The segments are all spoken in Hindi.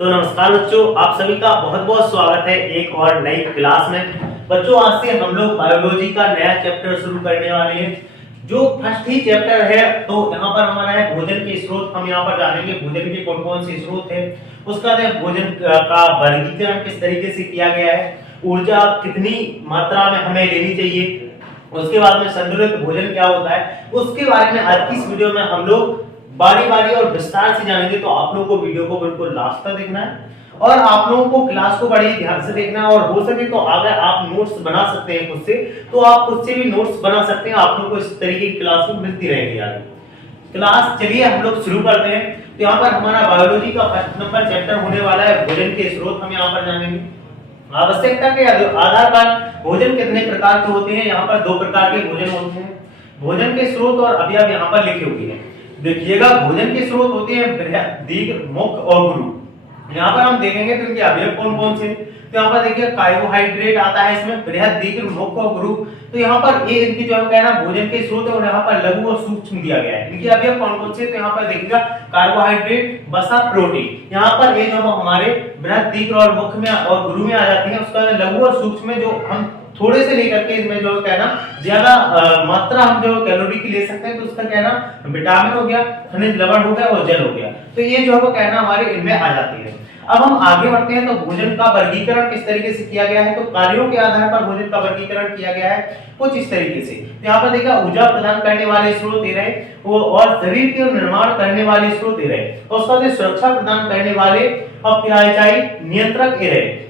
तो नमस्कार बच्चों, आप सभी का बहुत बहुत स्वागत है एक और नई क्लास में। बच्चों, आज से हम लोग बायोलॉजी का नया चैप्टर शुरू करने वाले हैं, जो फर्स्ट ही चैप्टर है। तो यहाँ पर हमारा है भोजन के स्रोत। हम यहाँ पर जानेंगे भोजन के कौन कौन से स्रोत है, उसका भोजन का वर्गीकरण किस तरीके से किया गया है, ऊर्जा कितनी मात्रा में हमें लेनी चाहिए, उसके बाद में संतुलित भोजन क्या होता है, उसके बारे में आज की इस वीडियो में हम लोग बारी बारी और विस्तार से जानेंगे। तो आप लोगों को वीडियो को बिल्कुल लास्ट तक देखना है और आप लोगों को क्लास को बड़े ध्यान से देखना है। और हो सके तो अगर आप नोट्स बना सकते हैं खुद से, तो आप खुद से भी नोट्स बना सकते हैं। आप लोगों को इस तरीके की क्लास में मिलती रहेगी यार क्लास। चलिए हम लोग शुरू करते हैं। तो यहाँ पर हमारा बायोलॉजी का फर्स्ट नंबर चैप्टर होने वाला है भोजन के स्रोत। हम यहाँ पर जानेंगे आवश्यकता के आधार पर भोजन कितने प्रकार के होते हैं। यहाँ पर दो प्रकार के भोजन होते हैं, भोजन के स्रोत और अवयव यहाँ पर लिखे हुए हैं। देखिएगा, भोजन के स्रोत होते हैं बृहद, दीर्घ, मुख्य और गुरु। यहाँ पर हम देखेंगे तो इनके अवयव कौन कौन से। तो यहाँ पर देखिए कार्बोहाइड्रेट आता है इसमें, बृहद, दीर्घ, मुख्य और गुरु। तो यहाँ पर ये इनकी जो है कहना भोजन के स्रोत है और यहाँ पर लघु और सूक्ष्म दिया गया है। इनके अवयव कौन कौन से। तो यहाँ पर देखिएगा कार्बोहाइड्रेट, वसा, प्रोटीन। यहाँ पर ये जो हमारे बृहद, दीर्घ और मुख्य में और गुरु में आ जाते हैं। उसका लघु और सूक्ष्म में जो हम थोड़े से लेकर के इसमें जो कहना ज्यादा मात्रा हम जो कैलोरी की ले सकते हैं, तो उसका कहना विटामिन हो गया, खनिज लवण हो गया और जल हो गया। तो ये जो है वो कहना हमारे इनमें आ जाती है। अब हम आगे बढ़ते हैं। तो भोजन का वर्गीकरण किस तरीके से किया गया है। तो कार्यों के आधार पर भोजन का वर्गीकरण किया गया है कुछ इस तरीके से। यहाँ पर देखा ऊर्जा प्रदान करने वाले स्रोत दे रहे वो और शरीर के निर्माण करने वाले स्रोत दे रहे और उसका सुरक्षा प्रदान करने वाले अपव्ययचाई नियंत्रक दे रहे।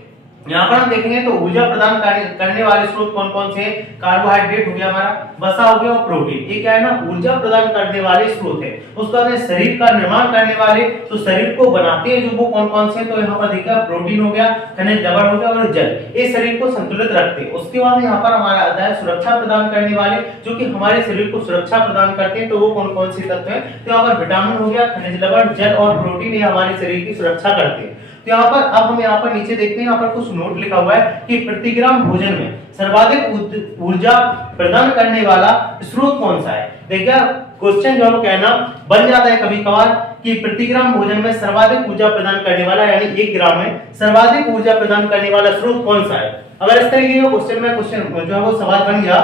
यहाँ पर हम देखेंगे तो ऊर्जा प्रदान करने वाले स्रोत कौन कौन से हैं। कार्बोहाइड्रेट हो गया हमारा, वसा हो गया और प्रोटीन। ये क्या है ना, ऊर्जा प्रदान करने वाले स्रोत है। उसका शरीर का निर्माण करने वाले, तो शरीर को बनाते हैं जो वो कौन कौन से। तो यहाँ पर देखा प्रोटीन हो गया, खनिज लवण हो गया और जल। ये शरीर को संतुलित रखते हैं। उसके बाद यहाँ पर हमारा आता है सुरक्षा प्रदान करने वाले, जो कि हमारे शरीर को सुरक्षा प्रदान करते हैं। तो वो कौन कौन से तत्व है। तो यहाँ पर विटामिन हो गया, खनिज लवण, जल और प्रोटीन, ये हमारे शरीर की सुरक्षा करते हैं। तो यहाँ पर अब हम यहाँ पर नीचे देखते हैं, यहाँ पर कुछ नोट लिखा हुआ है कि प्रति ग्राम भोजन में सर्वाधिक ऊर्जा प्रदान करने वाला स्रोत कौन सा है। देखिए क्वेश्चन जो है कहना बन जाता है कभी कभार कि प्रति ग्राम भोजन में सर्वाधिक ऊर्जा प्रदान करने वाला, यानी 1 ग्राम में सर्वाधिक ऊर्जा प्रदान करने वाला स्रोत कौन सा है। अगर इस तरीके का क्वेश्चन जो है वो सवाल बन गया,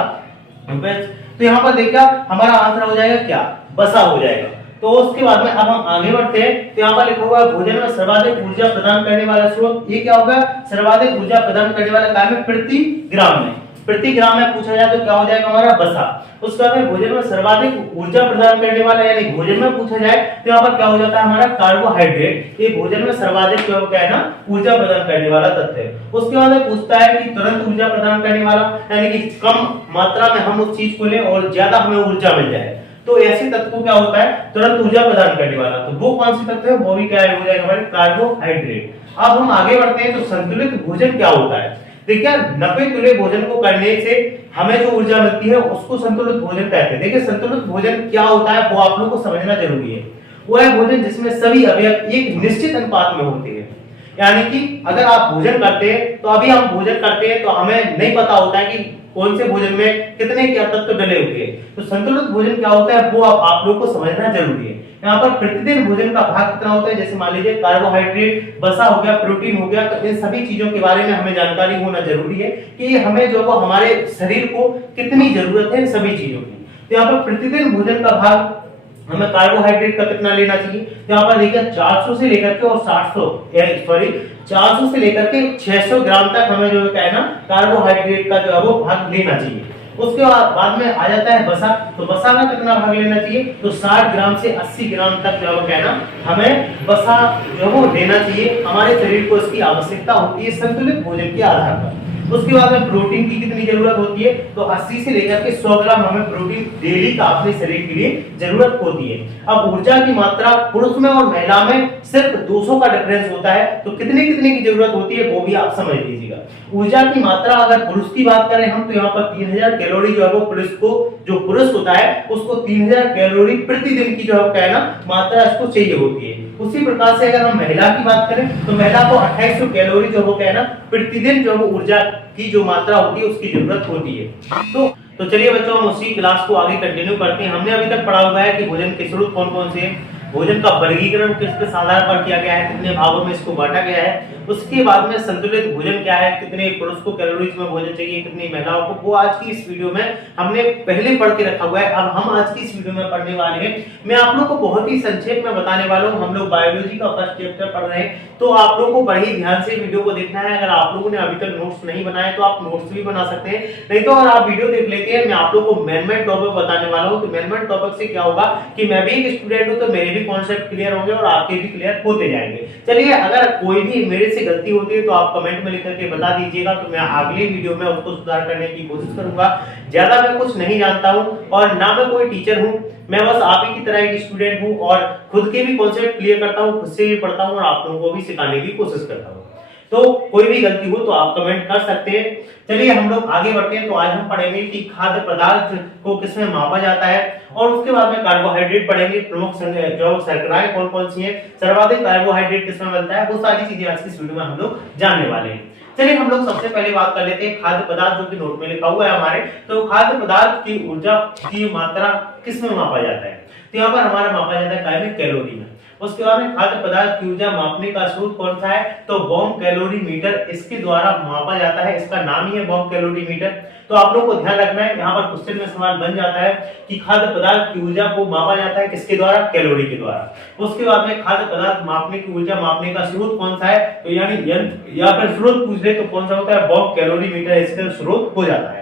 तो यहाँ पर देखिए हमारा आंसर हो जाएगा क्या, वसा हो जाएगा। तो उसके बाद में अब हम आगे बढ़ते हैं। तो यहाँ पर लिखा हुआ है भोजन में सर्वाधिक ऊर्जा प्रदान करने वाला स्रोत। ये क्या होगा, सर्वाधिक ऊर्जा प्रदान करने वाला क्या है, प्रति ग्राम में। प्रति ग्राम में पूछा जाए तो क्या हो जाएगा हमारा वसा। उसके बाद में भोजन में सर्वाधिक ऊर्जा प्रदान करने वाला, यानी भोजन में पूछा जाए तो यहाँ पर क्या हो जाता है हमारा कार्बोहाइड्रेट। ये भोजन में सर्वाधिक क्या है ना ऊर्जा प्रदान करने वाला तत्व है। उसके बाद में पूछता है कि तुरंत ऊर्जा प्रदान करने वाला, यानी कि कम मात्रा में हम उस चीज को लें और ज्यादा हमें ऊर्जा मिल जाए। तो ऐसे तत्व को क्या होता है, तुरंत ऊर्जा प्रदान करने वाला। तो वो कौन से तत्व है, वो भी क्या हो जाएगा हमारे कार्बोहाइड्रेट। अब हम आगे बढ़ते हैं। तो संतुलित भोजन क्या होता है। देखिए 90 तुल्य भोजन को करने से हमें जो ऊर्जा मिलती है उसको संतुलित भोजन कहते हैं। देखिए संतुलित भोजन क्या होता है वो आप लोगों को समझना जरूरी है। वो है भोजन जिसमें सभी अवयव एक निश्चित अनुपात में होते हैं। यानी कि अगर आप भोजन करते हैं, तो अभी हम भोजन करते हैं तो हमें नहीं पता होता है कि कौन से भोजन में कितने क्या तत्व डले हुए हैं। तो संतुलित भोजन क्या होता है वो आप लोगों को समझना जरूरी है। यहाँ पर प्रतिदिन भोजन का भाग कितना होता है, जैसे मान लीजिए कार्बोहाइड्रेट, वसा हो गया, प्रोटीन हो गया। तो इन सभी चीजों के बारे में हमें जानकारी होना जरूरी है कि हमें जो वो हमारे शरीर को कितनी जरूरत है इन सभी चीजों की। तो यहाँ पर प्रतिदिन भोजन का भाग हमें कार्बोहाइड्रेट का कितना लेना चाहिए। यहाँ पर देखिए 400 से लेकर के और 400 से लेकर के 600 ग्राम तक हमें जो है ना कार्बोहाइड्रेट का जो है वो भाग लेना चाहिए। उसके बाद में आ जाता है वसा। तो वसा में कितना भाग लेना चाहिए, तो 60 ग्राम से 80 ग्राम तक जो है कहना हमें वसा जो वो लेना चाहिए। हमारे शरीर को इसकी आवश्यकता होती है संतुलित भोजन के आधार पर। उसके बाद में प्रोटीन की कितनी जरूरत होती है, तो 80 से लेकर के 100 ग्राम हमें प्रोटीन डेली का अपने शरीर के लिए जरूरत होती है। अब ऊर्जा की मात्रा पुरुष में और महिला में सिर्फ 200 का डिफरेंस होता है। तो कितने कितने की जरूरत होती है वो भी आप समझ लीजिएगा। ऊर्जा की मात्रा अगर पुरुष की बात करें हम, तो यहाँ पर 3000 कैलोरी जो है वो पुरुष को, जो पुरुष होता है उसको 3000 कैलोरी प्रतिदिन की जो है ना मात्रा इसको चाहिए होती है। उसी प्रकार से अगर हम महिला की बात करें तो महिला को 2800 कैलोरी जो वो कहना प्रतिदिन जो वो ऊर्जा की जो मात्रा होती है उसकी जरूरत होती है। तो चलिए बच्चों हम उसी क्लास को आगे कंटिन्यू करते हैं। हमने अभी तक पढ़ा हुआ है कि भोजन के स्रोत कौन कौन से हैं। भोजन का वर्गीकरण किस आधार पर किया गया है, कितने भागों में इसको बांटा गया है, उसके बाद में संतुलित भोजन क्या है, कितने पुरुष को कैलोरीज में भोजन चाहिए, कितनी महिलाओं को, वो आज की इस वीडियो में हमने पहले पढ़ के रखा हुआ है। अब हम आज की इस वीडियो में पढ़ने वाले हैं। मैं आप लोगों को बहुत ही संक्षेप में बताने वाला हूं। हम लोग बायोलॉजी का फर्स्ट चैप्टर पढ़ रहे हैं, तो आप लोगों को बड़े ही ध्यान से वीडियो को देखना है। अगर आप लोगों ने अभी तक नोट्स नहीं बनाए तो आप नोट्स भी बना सकते हैं, नहीं तो अगर आप वीडियो देख लेते हैं, मैं आप लोगों को मेन टॉपिक बताने वाला हूं। तो मेन टॉपिक से क्या होगा कि मैं भी एक स्टूडेंट हूं, तो मेरे भी कॉन्सेप्ट क्लियर होंगे और आपके भी क्लियर होते जाएंगे। चलिए, अगर कोई भी मेरे से गलती होती है तो आप कमेंट में लिख करके बता दीजिएगा, तो मैं अगली वीडियो में उसको सुधार करने की कोशिश करूंगा। ज्यादा मैं कुछ नहीं जानता हूं और ना मैं कोई टीचर हूं, मैं बस आप ही की तरह एक स्टूडेंट हूं और खुद के भी कॉन्सेप्ट क्लियर करता हूं, खुद से भी पढ़ता हूं और आप लोगों को भी सिखाने की कोशिश करता हूं। तो कोई भी गलती हो तो आप कमेंट कर सकते हैं। चलिए हम लोग आगे बढ़ते हैं। तो आज हम पढ़ेंगे कि खाद्य पदार्थ को किसमें मापा जाता है और उसके बाद में कार्बोहाइड्रेट पढ़ेंगे। प्रमुख जो शर्कराएं कौन कौन सी हैं, सर्वाधिक कार्बोहाइड्रेट किसमें मिलता है, वो सारी चीजें आज की इस वीडियो में हम लोग जानने वाले हैं। चलिए हम लोग सबसे पहले बात कर लेते हैं खाद्य पदार्थ, जो कि नोट में लिखा हुआ है हमारे। तो खाद्य पदार्थ की ऊर्जा की मात्रा किसमें मापा जाता है, तो यहाँ पर हमारा मापा जाता है काय में, कैलोरी में। उसके बाद में खाद्य पदार्थ की ऊर्जा मापने का स्रोत कौन सा है, तो बॉम कैलोरीमीटर, इसके द्वारा मापा जाता है। इसका नाम ही है बॉम कैलोरीमीटर। तो आप लोगों को ध्यान रखना है, यहाँ पर क्वेश्चन में सवाल बन जाता है कि खाद्य पदार्थ की ऊर्जा को मापा जाता है किसके द्वारा, कैलोरी के द्वारा। उसके बाद में खाद्य पदार्थ मापने की ऊर्जा मापने का स्रोत कौन सा है, तो यानी यंत्र या फिर स्रोत पूछ ले तो कौन सा होता है, बॉम कैलोरीमीटर इसका स्रोत हो जाता है।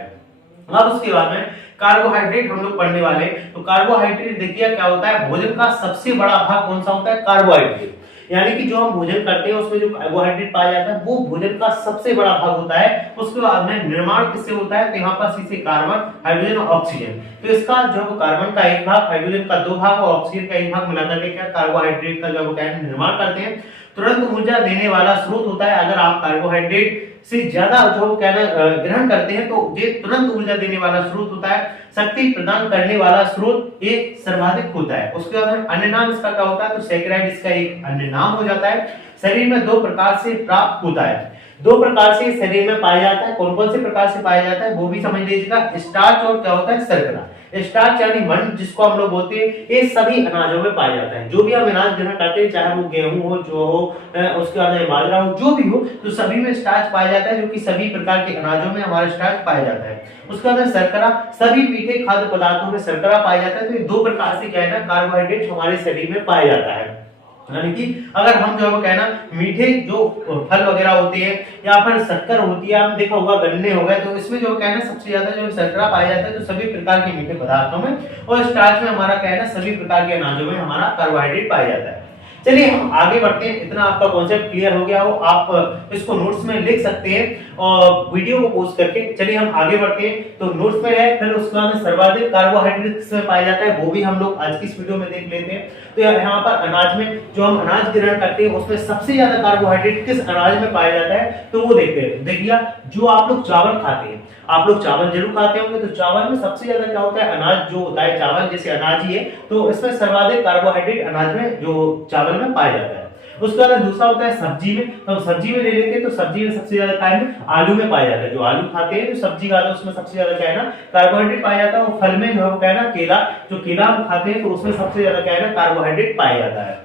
अब उसके बाद में कार्बोहाइड्रेट हम लोग पढ़ने वाले हैं। तो कार्बोहाइड्रेट देखिए क्या होता है, भोजन का सबसे बड़ा भाग कौन सा होता है, कार्बोहाइड्रेट। यानी कि जो हम भोजन करते हैं उसमें जो कार्बोहाइड्रेट पाया जाता है वो भोजन का सबसे बड़ा भाग होता है। उसके बाद में निर्माण किससे होता है, तो यहाँ पर सी से कार्बन, हाइड्रोजन और ऑक्सीजन। तो इसका जो कार्बन का एक भाग, हाइड्रोजन का दो भाग और ऑक्सीजन का एक भाग मिलाकर के क्या कार्बोहाइड्रेट का जो निर्माण करते हैं। तुरंत ऊर्जा देने वाला स्रोत होता है। अगर आप कार्बोहाइड्रेट से ज्यादा जो ग्रहण करते हैं तो ये तुरंत ऊर्जा देने वाला स्रोत होता है। शक्ति प्रदान करने वाला स्रोत एक सर्वाधिक होता है। उसके बाद अन्य नाम इसका क्या होता है, तो सैकराइड इसका एक अन्य नाम हो जाता है। शरीर में दो प्रकार से प्राप्त होता है, दो प्रकार से शरीर में पाया जाता है। कौन कौन से प्रकार से पाया जाता है वो भी समझ लीजिएगा, स्टार्च और क्या होता है, शर्करा। स्टार्च यानी मंड जिसको हम लोग बोलते हैं, ये सभी अनाजों में पाया जाता है। जो भी हम अनाज ग्रहण करते हैं, चाहे वो गेहूं हो, जो हो, उसके बाद बाजरा हो, जो भी हो, तो सभी में स्टार्च पाया जाता है, जो कि सभी प्रकार के अनाजों में हमारा स्टार्च पाया जाता है। उसके बाद शर्करा, सभी मीठे खाद्य पदार्थों में शर्करा पाया जाता है। तो ये दो प्रकार से क्या है ना, कार्बोहाइड्रेट हमारे शरीर में पाया जाता है। यानी कि अगर हम जो है कहना मीठे जो फल वगैरह होते हैं या फिर शक्कर होती है, आपने देखा होगा गन्ने हो गए, तो इसमें जो कहना सबसे ज्यादा जो शर्करा पाया जाता है। तो सभी प्रकार के मीठे पदार्थों में और स्टार्च में हमारा कहना सभी प्रकार के अनाजों में हमारा कार्बोहाइड्रेट पाया जाता है। चलिए हम आगे बढ़ते हैं। इतना आपका कॉन्सेप्ट क्लियर हो गया हो, आप इसको नोट्स में लिख सकते हैं और वीडियो को पॉज करके। चलिए हम आगे बढ़ते हैं। तो नोट्स में है, फिर उसके बाद सर्वाधिक कार्बोहाइड्रेट किसमें पाया जाता है वो भी हम लोग आज की इस वीडियो में देख लेते हैं। तो यहाँ पर अनाज में जो हम अनाज ग्रहण करते हैं उसमें सबसे ज्यादा कार्बोहाइड्रेट किस अनाज में पाया जाता है, तो वो देखते हैं। देखिए जो आप लोग चावल खाते हैं, आप लोग चावल जरूर खाते होंगे, तो चावल में सबसे ज्यादा क्या होता है, अनाज जो होता है, चावल जैसे अनाज ही है, तो इसमें सर्वाधिक कार्बोहाइड्रेट अनाज में जो चावल में पाया जाता है। उसके बाद दूसरा होता है सब्जी में। तो सब्जी में ले लेते हैं, तो सब्जी में सबसे ज्यादा क्या है, आलू में पाया जाता है। जो आलू खाते हैं, जो सब्जी खाते हैं, उसमें सबसे ज्यादा क्या है ना, कार्बोहाइड्रेट पाया जाता है। और फल में जो है ना, केला, जो केला हम खाते हैं तो उसमें सबसे ज्यादा क्या है ना, कार्बोहाइड्रेट पाया जाता है।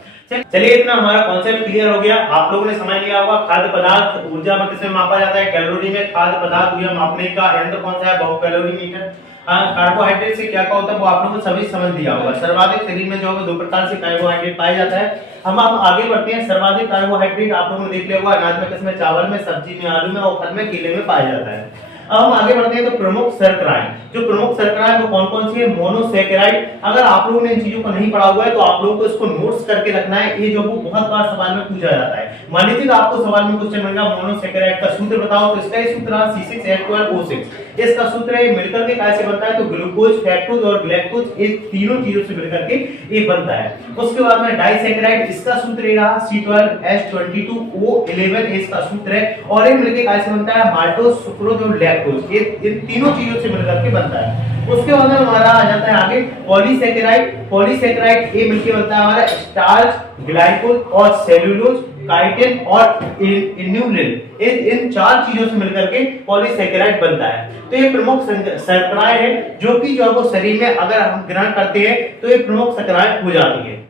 चलिए इतना हमारा कॉन्सेप्ट क्लियर हो गया। आप लोगों ने समझ लिया होगा खाद्य पदार्थ ऊर्जा में किसमें मापा जाता है, कैलोरी में। खाद्य पदार्थ ऊर्जा मापने का यंत्र कौन सा है, बहु कैलोरीमीटर। कार्बोहाइड्रेट से क्या क्या होता है वो आप लोगों को सभी समझ लिया होगा। सर्वाधिक शरीर में जो है दो प्रकार से कार्बोहाइड्रेट पाया जाता है। हम आप आगे बढ़ते हैं। सर्वाधिक कार्बोहाइड्रेट आप लोगों ने देख लिया होगा, अनाज में किसमें, चावल में, सब्जी में, आलू में और फल में, केले में पाया जाता है। अब हम आगे बढ़ते हैं। तो प्रमुख शर्कराएं, जो प्रमुख शर्कराएं वो कौन कौन सी है, मोनोसैकेराइड। अगर आप लोगों ने इन चीजों को नहीं पढ़ा हुआ है तो आप लोगों को इसको नोट्स करके रखना है। ये जो बहुत बार सवाल में पूछा जाता है। मान लीजिए आपको सवाल में क्वेश्चन मिलेगा मोनोसैकेराइड का सूत्र बताओ, तो इसका सूत्र है C6H12O6। इसका सूत्र है मिलकर के कैसे बनता है, तो ग्लूकोज, फ्रक्टोज और ग्लैक्टोज, ये तीनों चीजों से मिलकर के ये बनता है। उसके बाद में डाइसैकेराइड, इसका सूत्र रहा C12H22O11, इसका सूत्र है। और ये मिलकर कैसे बनता है, माल्टोज, सुक्रोज और लैक्टोज, ये इन तीनों चीजों से मिलकर के बनता है। उसके बाद में हमारा आ जाता है आगे पॉलीसैकेराइड। पॉलीसैकेराइड ये मिलकर बनता है हमारा स्टार्च, ग्लाइकोज और सेल्यूलोज, काइटिन और इन्यूलिन। इन चार चीजों से मिलकर के पॉलीसैकेराइड बनता है। तो ये प्रमुख शर्कराएं हैं जो कि जो शरीर में अगर हम ग्रहण करते हैं तो ये प्रमुख शर्कराएं हो जाती है।